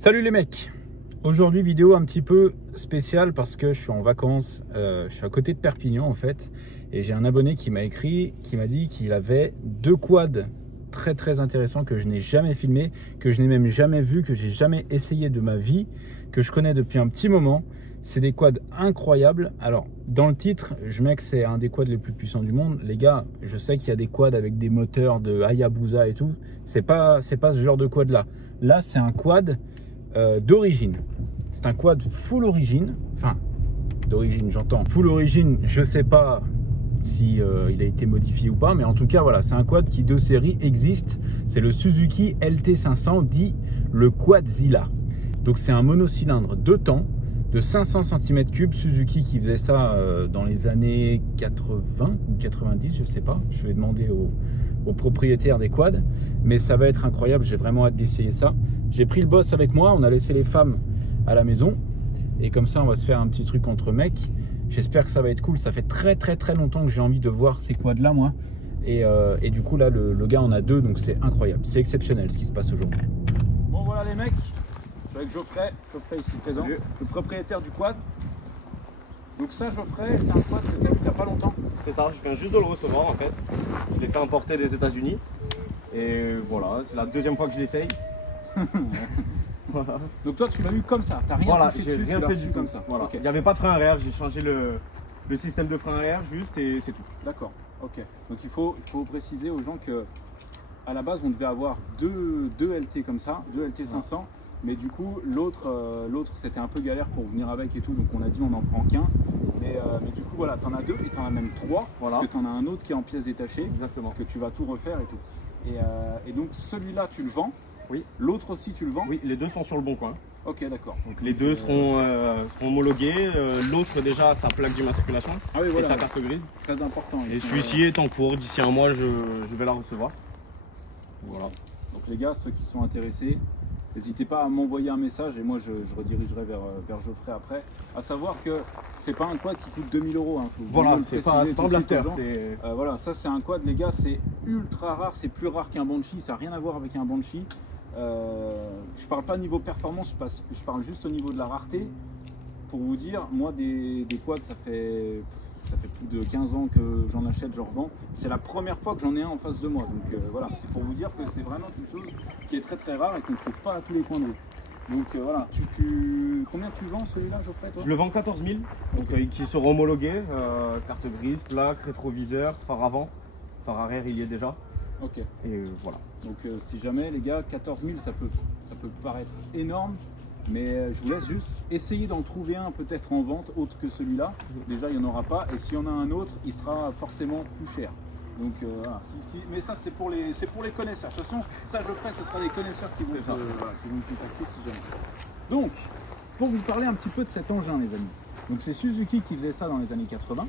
Salut les mecs, aujourd'hui vidéo un petit peu spéciale parce que je suis en vacances, je suis à côté de Perpignan en fait, et j'ai un abonné qui m'a écrit, qui m'a dit qu'il avait deux quads très intéressants que je n'ai jamais filmé, que je n'ai même jamais vu, que j'ai jamais essayé de ma vie, que je connais depuis un petit moment. C'est des quads incroyables. Alors dans le titre, je mets que c'est un des quads les plus puissants du monde. Les gars, je sais qu'il y a des quads avec des moteurs de Hayabusa et tout. C'est pas ce genre de quad là. Là c'est un quad d'origine. C'est un quad full origine. Enfin, d'origine j'entends. Full origine, je sais pas si il a été modifié ou pas, mais en tout cas voilà, c'est un quad qui de série existe. C'est le Suzuki LT500, dit le Quadzilla. Donc c'est un monocylindre deux temps de 500 cm3, Suzuki qui faisait ça dans les années 80 ou 90, je sais pas. Je vais demander au propriétaire des quads, mais ça va être incroyable, j'ai vraiment hâte d'essayer ça. J'ai pris le boss avec moi, on a laissé les femmes à la maison, et comme ça on va se faire un petit truc entre mecs. J'espère que ça va être cool, ça fait très longtemps que j'ai envie de voir ces quads là moi, et du coup là le gars en a deux, donc c'est incroyable, c'est exceptionnel ce qui se passe aujourd'hui. Bon voilà les mecs, je suis avec Geoffrey ici présent, le propriétaire du quad. Donc ça Geoffrey, c'est un quad que tu as eu il n'y a pas longtemps. C'est ça, je viens juste de le recevoir en fait. Je l'ai fait importer des États-Unis. Et voilà, c'est la deuxième fois que je l'essaye. Voilà. Donc toi tu l'as eu comme ça, t'as rien touché dessus, rien fait du tout comme ça. Voilà. Okay. Il n'y avait pas de frein arrière, j'ai changé le système de frein arrière juste et c'est tout. D'accord, ok. Donc il faut préciser aux gens que à la base on devait avoir deux LT comme ça, deux LT 500. Ouais. Mais du coup, l'autre c'était un peu galère pour venir avec et tout, donc on a dit on n'en prend qu'un. Mais du coup, voilà, t'en as deux et t'en as même trois, voilà. Parce que t'en as un autre qui est en pièces détachées. Exactement. Que tu vas tout refaire et tout. Et donc celui-là, tu le vends. Oui. L'autre aussi, tu le vends. Oui, les deux sont sur le bon coin. Ok, d'accord. Donc les deux seront homologués. L'autre déjà sa plaque d'immatriculation et sa carte grise. Très important. Et celui-ci est en cours. D'ici un mois, je vais la recevoir. Voilà. Donc les gars, ceux qui sont intéressés, n'hésitez pas à m'envoyer un message et moi je redirigerai vers Geoffrey après. À savoir que c'est pas un quad qui coûte 2000 €. Hein. Voilà, c'est pas un blaster. Voilà, ça c'est un quad, les gars, c'est ultra rare, c'est plus rare qu'un Banshee, ça n'a rien à voir avec un Banshee. Je parle pas niveau performance, je parle juste au niveau de la rareté. Pour vous dire, moi des quads, ça fait plus de 15 ans que j'en achète, j'en revends. C'est la première fois que j'en ai un en face de moi. Donc voilà, c'est pour vous dire que c'est vraiment quelque chose qui est très rare et qu'on ne trouve pas à tous les coins de rue. Donc voilà, combien tu vends celui-là, Geoffrey, toi? Je le vends 14 000, donc qui sera homologué, carte grise, plaque, rétroviseur, phare avant, phare arrière il y est déjà. Ok. Et voilà. Donc si jamais les gars, 14 000 ça peut paraître énorme. Mais je vous laisse juste essayer d'en trouver un peut-être en vente autre que celui-là. Déjà, il n'y en aura pas. Et s'il y en a un autre, il sera forcément plus cher. Donc voilà. Mais ça, c'est pour les connaisseurs. De toute façon, ça, je ferai, ce sera les connaisseurs qui vont me contacter si jamais. Donc, pour vous parler un petit peu de cet engin, les amis. Donc, c'est Suzuki qui faisait ça dans les années 80.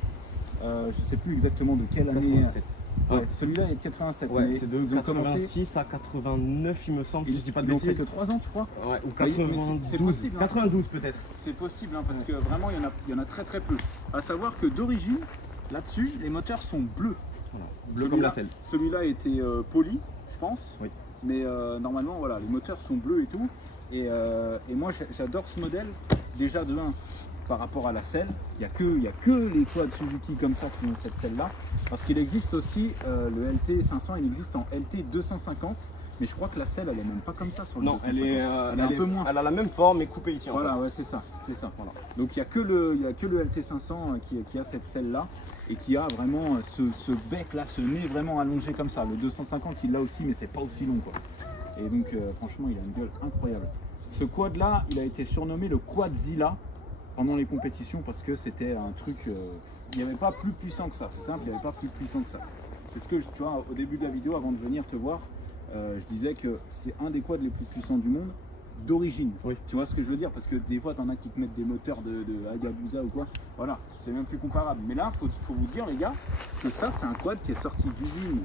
Je ne sais plus exactement de quelle année. 87. Ouais, celui-là est de 87. Ouais, c'est de 86 à 89 il me semble, si je dis pas de bêtises. Ils ont fait que 3 ans, tu crois? Ouais, ou 92. C'est possible. Hein. 92 peut-être. C'est possible, hein, parce que vraiment il y en a très peu. À savoir que d'origine, là-dessus, les moteurs sont bleus. Voilà, bleu comme la selle. Celui-là a été poli, je pense. Oui. Mais normalement, voilà, les moteurs sont bleus et tout. Et moi, j'adore ce modèle. Déjà de 1. Par rapport à la selle, il n'y a que les quads Suzuki comme ça qui ont cette selle là, parce qu'il existe aussi le LT500, il existe en LT250, mais je crois que la selle elle est même pas comme ça sur le non, 250. Elle est un peu moins. Elle a la même forme mais coupée ici. Voilà, ouais, c'est ça. Voilà. Donc il n'y a que le LT500 qui a cette selle là et qui a vraiment ce bec là, ce nez vraiment allongé comme ça. Le 250 il l'a aussi, mais c'est pas aussi long quoi. Et donc franchement il a une gueule incroyable. Ce quad là, il a été surnommé le Quadzilla pendant les compétitions parce que c'était un truc, il n'y avait pas plus puissant que ça, c'est simple, il n'y avait pas plus puissant que ça. C'est ce que tu vois au début de la vidéo avant de venir te voir, je disais que c'est un des quads les plus puissants du monde d'origine. Oui. Tu vois ce que je veux dire, parce que des fois t'en as qui te mettent des moteurs de Hayabusa ou quoi, voilà, c'est même plus comparable. Mais là, faut vous dire les gars, que ça c'est un quad qui est sorti d'usine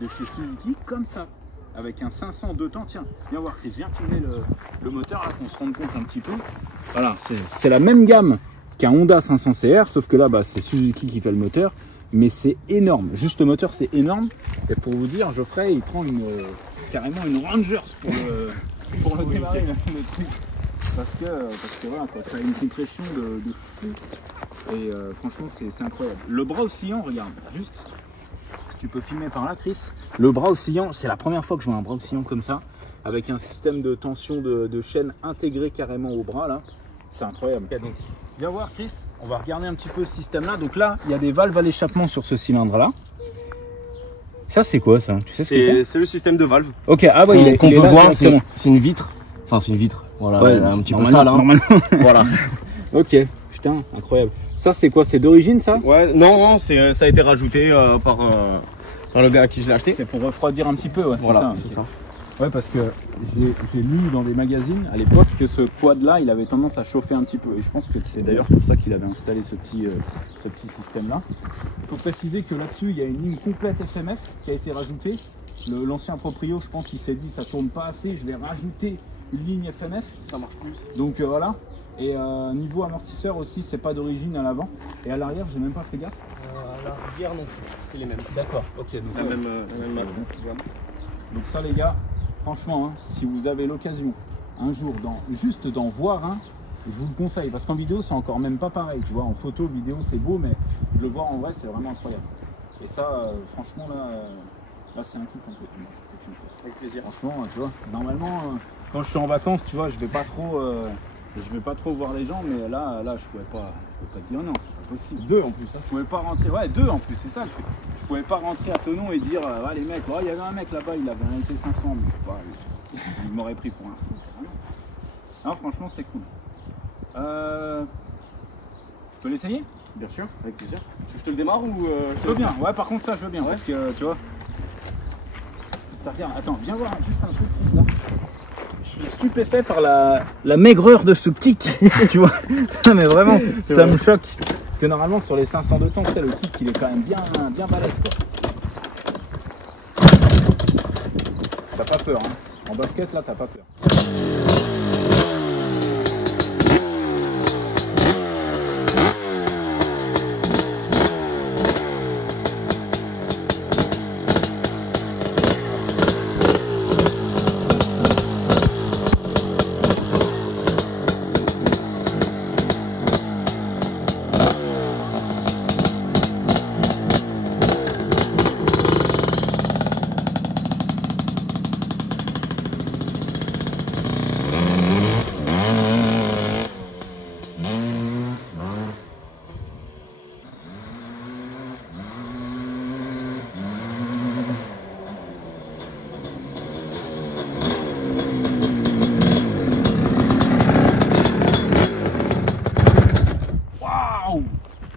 de chez Suzuki comme ça. Avec un 500 deux temps, tiens, viens voir Chris, viens filmer le moteur là, qu'on se rende compte un petit peu. Voilà, c'est la même gamme qu'un Honda 500 CR, sauf que là bah, c'est Suzuki qui fait le moteur, mais c'est énorme, juste le moteur c'est énorme. Et pour vous dire, Geoffrey il prend carrément une Rangers pour le démarrer le truc. Parce que voilà, quoi, ça a une compression de fou. Et franchement, c'est incroyable. Le bras oscillant, regarde, juste. Tu peux filmer par là, Chris. Le bras oscillant, c'est la première fois que je vois un bras oscillant comme ça, avec un système de tension de chaîne intégré carrément au bras là. C'est incroyable. Okay, donc, viens voir, Chris. On va regarder un petit peu ce système là. Donc là, il y a des valves à l'échappement sur ce cylindre là. Ça, c'est quoi ça? Tu sais ce que c'est? C'est le système de valve. Ok, ah ouais, qu'on peut voir, c'est une vitre. Enfin, c'est une vitre. Voilà, ouais, un petit peu sale. Hein. Normalement. Voilà. Ok, putain, incroyable. Ça, c'est quoi? C'est d'origine ça? Ouais, non, ça a été rajouté par le gars à qui je l'ai acheté. C'est pour refroidir un petit peu, ouais, voilà, c'est ça. ça. Ouais, parce que j'ai lu dans des magazines à l'époque que ce quad là, il avait tendance à chauffer un petit peu. Et je pense que c'est d'ailleurs pour ça qu'il avait installé ce petit système là. Il faut préciser que là-dessus, il y a une ligne complète FMF qui a été rajoutée. L'ancien proprio, je pense qu'il s'est dit ça tourne pas assez, je vais rajouter une ligne FMF. Ça marche plus. Donc voilà. Et niveau amortisseur aussi, c'est pas d'origine à l'avant. Et à l'arrière, j'ai même pas fait gaffe. À l'arrière non plus, c'est les mêmes. D'accord, ok. Donc, la même marque. Donc ça les gars, franchement, hein, si vous avez l'occasion un jour juste d'en voir un, je vous le conseille. Parce qu'en vidéo, c'est encore même pas pareil. Tu vois, en photo, vidéo, c'est beau, mais de le voir en vrai, c'est vraiment incroyable. Et ça, franchement, là c'est un kiff en fait. Avec plaisir. Franchement, tu vois, normalement, quand je suis en vacances, tu vois, je vais pas trop voir les gens, mais là je pouvais pas te dire non, c'est pas possible. Deux en plus, hein. Je pouvais pas rentrer, ouais, deux en plus, c'est ça le truc. Je pouvais pas rentrer à Thonon et dire, ouais, les mecs, il y avait un mec là-bas, il avait un LT500, mais il m'aurait pris pour un fou. Non, franchement, c'est cool. Je peux l'essayer? Bien sûr, avec plaisir. Je te le démarre ou je veux bien, ouais, par contre, ça, je veux bien, ouais. Parce que tu vois. Regarde, attends, viens voir juste un truc là. Je suis stupéfait par la maigreur de ce kick, tu vois. Mais vraiment, ça me choque. Parce que normalement, sur les 500 de temps, tu sais, le kick, il est quand même bien balèze, quoi. T'as pas peur, hein. En basket, là, t'as pas peur.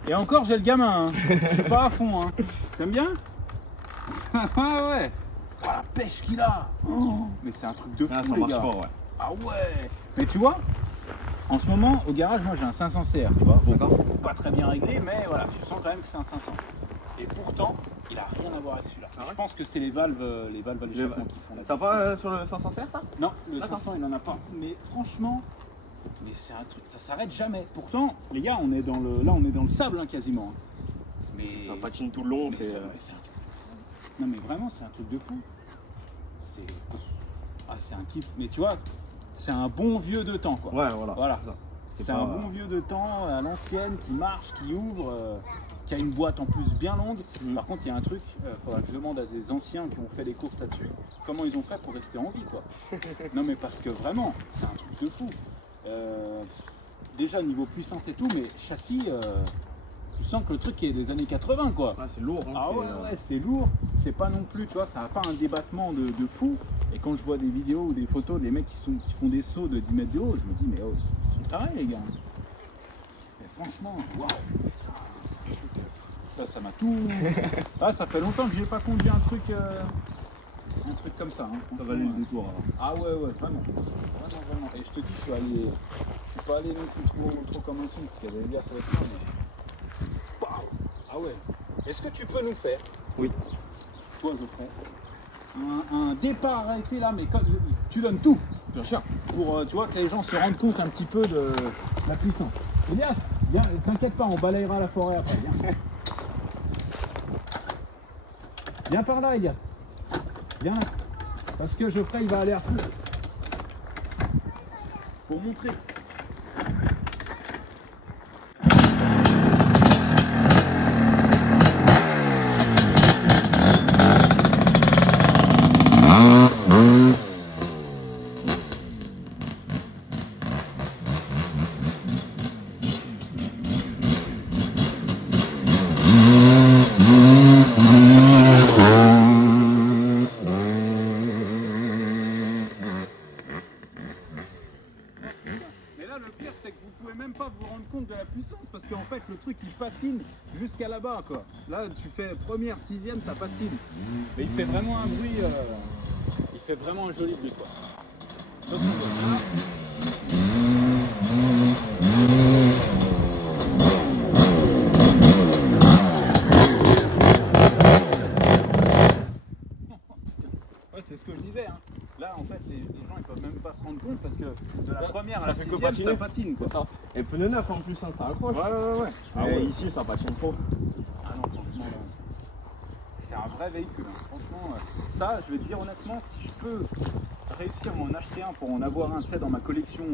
Et encore, j'ai le gamin, hein. Je suis pas à fond, hein. T'aimes bien? Ah ouais. Oh, la pêche qu'il a. Oh, mais c'est un truc de fou, ça les marche gars. fort, ouais. Ah ouais. Mais tu vois, en ce moment, au garage, moi j'ai un 500 CR, tu vois. Bon, pas très bien réglé, mais voilà, tu sens quand même que c'est un 500. Et pourtant, il a rien à voir avec celui-là. Je pense que c'est les valves à l'échappement qui font la Ça va sur le 500 CR, ça? Non, le 500, il en a pas. Mais franchement... Mais c'est un truc, ça s'arrête jamais. Pourtant, les gars, on est dans le sable, hein, quasiment. Mais ça patine tout le long. C'est un truc de fou. Non mais vraiment, c'est un truc de fou. C'est un kiff. Mais tu vois, c'est un bon vieux de temps, quoi. Ouais, voilà. C'est un bon vieux de temps à l'ancienne qui marche, qui ouvre, qui a une boîte en plus bien longue. Par contre, il y a un truc, faudra que je demande à des anciens qui ont fait des courses là-dessus, comment ils ont fait pour rester en vie, quoi. Non mais parce que vraiment, c'est un truc de fou. Déjà niveau puissance et tout, mais châssis, tu sens que le truc est des années 80, quoi. Ouais, c'est lourd. Hein, ah ouais, c'est lourd. C'est pas non plus, tu vois, ça n'a pas un débattement de fou. Et quand je vois des vidéos ou des photos des mecs qui font des sauts de 10 mètres de haut, je me dis, mais oh, ils sont tarés, les gars. Et franchement, waouh. Ça m'a tout. Ah, ça fait longtemps que j'ai pas conduit un truc comme ça. Hein. Ça valait le détour. Ah ouais, vraiment. Vraiment. Et je te dis, je suis pas allé non plus trop comme un son, parce qu'il y avait bien ça va être bien, mais... Waouh. Ah ouais. Est-ce que tu peux nous faire, oui, toi Geoffrey, un départ arrêté là, mais quand tu donnes tout, bien sûr, pour tu vois, que les gens se rendent compte un petit peu de la puissance. Elias, viens, t'inquiète pas, on balayera la forêt après, viens. Viens par là, Elias. Viens là. Parce que Geoffrey, il va aller à fond. pour montrer. Le pire c'est que vous pouvez même pas vous rendre compte de la puissance parce qu'en fait le truc il patine jusqu'à là-bas quoi. Là tu fais première, sixième, ça patine. Mais il fait vraiment un bruit, il fait vraiment un joli bruit quoi. Donc, ouais, c'est ce que je disais. Hein. Là, en fait, les gens ils peuvent même pas se rendre compte parce que de la première à la sixième, ça patine. C'est ça. Et pneu neuf en plus, hein, ça accroche. Ouais. Ah ouais. Ici, ça patine trop. Ah non, franchement, c'est un vrai véhicule. Hein. Franchement, ça, je vais te dire honnêtement, si je peux réussir à m'en acheter un pour en avoir un, tu sais, dans ma collection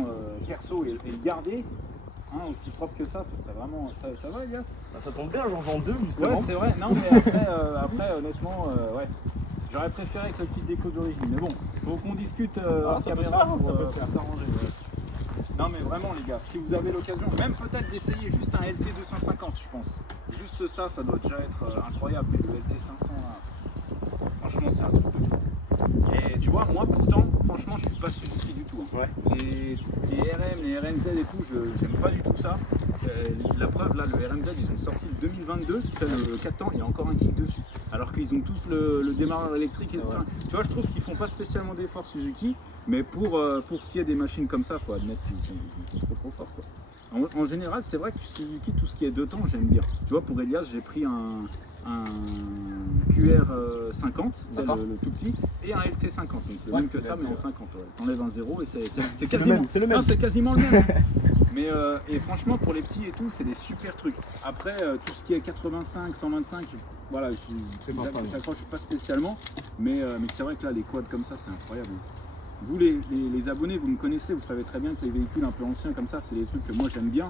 perso et le garder, hein, aussi propre que ça serait vraiment. Ça va, Elias? Bah, ça tombe bien, j'en vends deux justement. Ouais, c'est vrai. Non, mais après honnêtement, ouais. J'aurais préféré avec le kit déco d'origine, mais bon, faut qu'on discute en caméra pour s'arranger. Non mais vraiment les gars, si vous avez l'occasion, même peut-être d'essayer juste un LT 250 je pense. Juste ça, ça doit déjà être incroyable, mais le LT 500 là, franchement c'est un truc de fou. Et tu vois, moi pourtant, franchement je suis pas Suzuki du tout. Hein. Ouais. Les RM, les RMZ et tout, j'aime pas du tout ça. La preuve là, le RMZ ils ont sorti le 2022, ça fait 4 ans, il y a encore un kick dessus. Alors qu'ils ont tous le démarreur électrique et tout. Ouais. Tu vois, je trouve qu'ils font pas spécialement d'efforts Suzuki, mais pour ce qui est des machines comme ça, faut admettre qu'ils sont trop forts quoi. En général, c'est vrai que Suzuki, tout ce qui est 2 temps, j'aime bien. Tu vois, pour Elias, j'ai pris un QR50, c'est le tout petit, et un LT50, donc le même que ça, mais en 50. Ouais. T'enlèves un 0 et c'est quasiment le même. C'est quasiment le même. Mais et franchement, pour les petits et tout, c'est des super trucs. Après, tout ce qui est 85, 125, voilà, j'accroche pas spécialement, mais c'est vrai que là, les quads comme ça, c'est incroyable. Vous les abonnés, vous me connaissez, vous savez très bien que les véhicules un peu anciens comme ça, c'est des trucs que moi j'aime bien.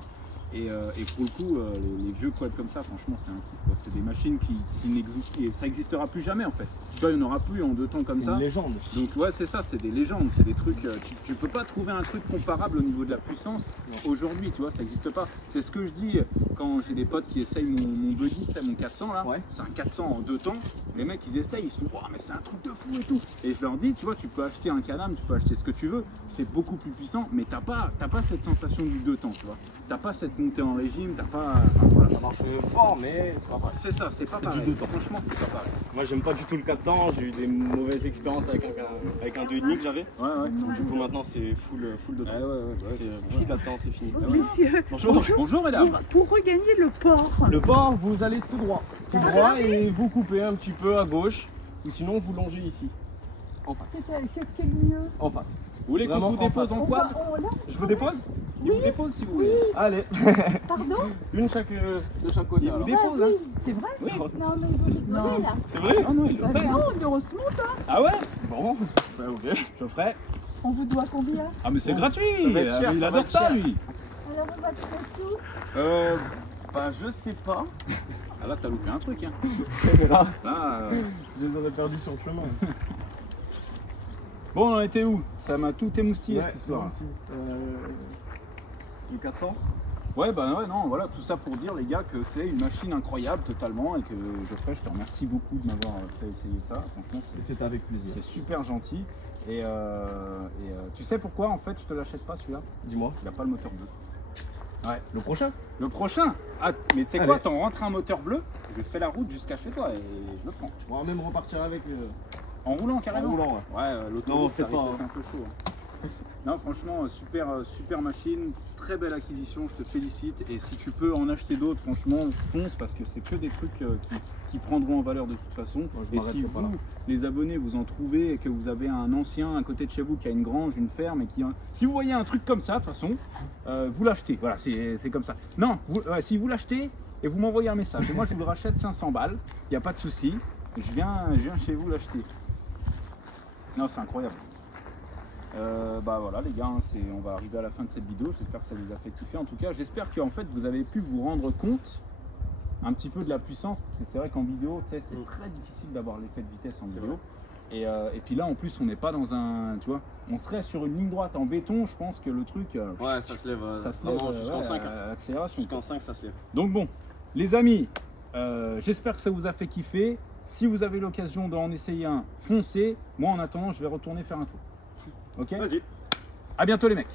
Et pour le coup, les vieux quads comme ça, franchement, c'est un kiff. C'est des machines qui n'existent, et ça n'existera plus jamais en fait. Tu vois, il n'y en aura plus en 2 temps comme ça. C'est une légende. Donc ouais, c'est ça, c'est des légendes, c'est des trucs. Tu peux pas trouver un truc comparable au niveau de la puissance aujourd'hui, tu vois, ça n'existe pas. C'est ce que je dis quand j'ai des potes qui essayent mon buggy, c'est mon 400 là. Ouais. C'est un 400 en 2 temps. Les mecs ils essayent, ils se font, oh, mais c'est un truc de fou et tout. Et je leur dis, tu vois, tu peux acheter un Can-Am, tu peux acheter ce que tu veux, c'est beaucoup plus puissant, mais t'as pas cette sensation du 2 temps, tu vois. T'as pas cette montée en régime, t'as pas. Voilà. Ça marche fort, mais c'est pas pareil. C'est ça, c'est pas pareil. Du 2 temps. Franchement, c'est pas pareil. Moi, j'aime pas du tout le 4 temps, j'ai eu des mauvaises expériences avec un 2,5 que j'avais. Ouais. Du coup, maintenant, c'est full 2 temps. C'est full 4 temps, c'est fini. Monsieur. Bonjour mesdames. Pour regagner le port. Le port, vous allez tout droit. Tout droit et vous coupez un petit peu à gauche. Ou sinon, vous longez ici. En face. Qu'est-ce qui est le mieux? En face. Vous voulez qu'on vous dépose en quad? Je vous dépose? Il vous dépose si vous voulez. Allez. Pardon? Une de chaque côté. Il vous dépose, hein? C'est vrai? Oui. Non, mais vous rigolez là. C'est vrai? Non, il le fait. Non, on se monte, hein. Ah ouais? Bon, bah, ok. Je ferai. On vous doit combien? Ah mais c'est gratuit. Ça va être cher, il ça va adore être ça cher. lui. Alors on va se faire tout? Bah, je sais pas. Ah là t'as loupé un truc, hein. Là, je les aurais perdus sur le chemin. Bon, on en était où? Ça m'a tout émoustillé cette histoire. Le 400? Ouais, bah ouais, non, voilà, tout ça pour dire, les gars, que c'est une machine incroyable totalement et que Geoffrey, je te remercie beaucoup de m'avoir fait essayer ça. Franchement, c'est avec plaisir. C'est super gentil. Et tu sais pourquoi, en fait, je te l'achète pas celui-là? Dis-moi. Il n'a pas le moteur bleu. Ouais, le prochain? Le prochain? Ah, mais tu sais quoi, t'en rentres un moteur bleu, je fais la route jusqu'à chez toi et je le prends. Tu pourras même repartir avec. En roulant carrément? En roulant, ouais. Ouais, l'auto, non, c'est pas un peu chaud. Hein. Non, franchement, super machine, très belle acquisition, je te félicite. Et si tu peux en acheter d'autres, franchement, fonce parce que c'est que des trucs qui prendront en valeur de toute façon. Moi, et si vous, les abonnés, vous en trouvez et que vous avez un ancien à côté de chez vous qui a une grange, une ferme, et si vous voyez un truc comme ça, de toute façon, vous l'achetez. Voilà, c'est comme ça. Non, si vous l'achetez et vous m'envoyez un message, et moi je vous le rachète 500 balles, il n'y a pas de souci. Je viens chez vous l'acheter. Non, c'est incroyable. Bah voilà les gars, hein, on va arriver à la fin de cette vidéo, j'espère que ça vous a fait kiffer. En tout cas, j'espère qu'en fait vous avez pu vous rendre compte un petit peu de la puissance, parce que c'est vrai qu'en vidéo, c'est très difficile d'avoir l'effet de vitesse en vidéo. Et puis là en plus on n'est pas dans un, tu vois, on serait sur une ligne droite en béton, je pense que le truc ouais, ça se lève jusqu'en 5 accélération, jusqu'en 5 ça se lève. donc bon les amis, j'espère que ça vous a fait kiffer. Si vous avez l'occasion d'en essayer un, foncez. Moi en attendant je vais retourner faire un tour. Ok, vas-y, à bientôt les mecs.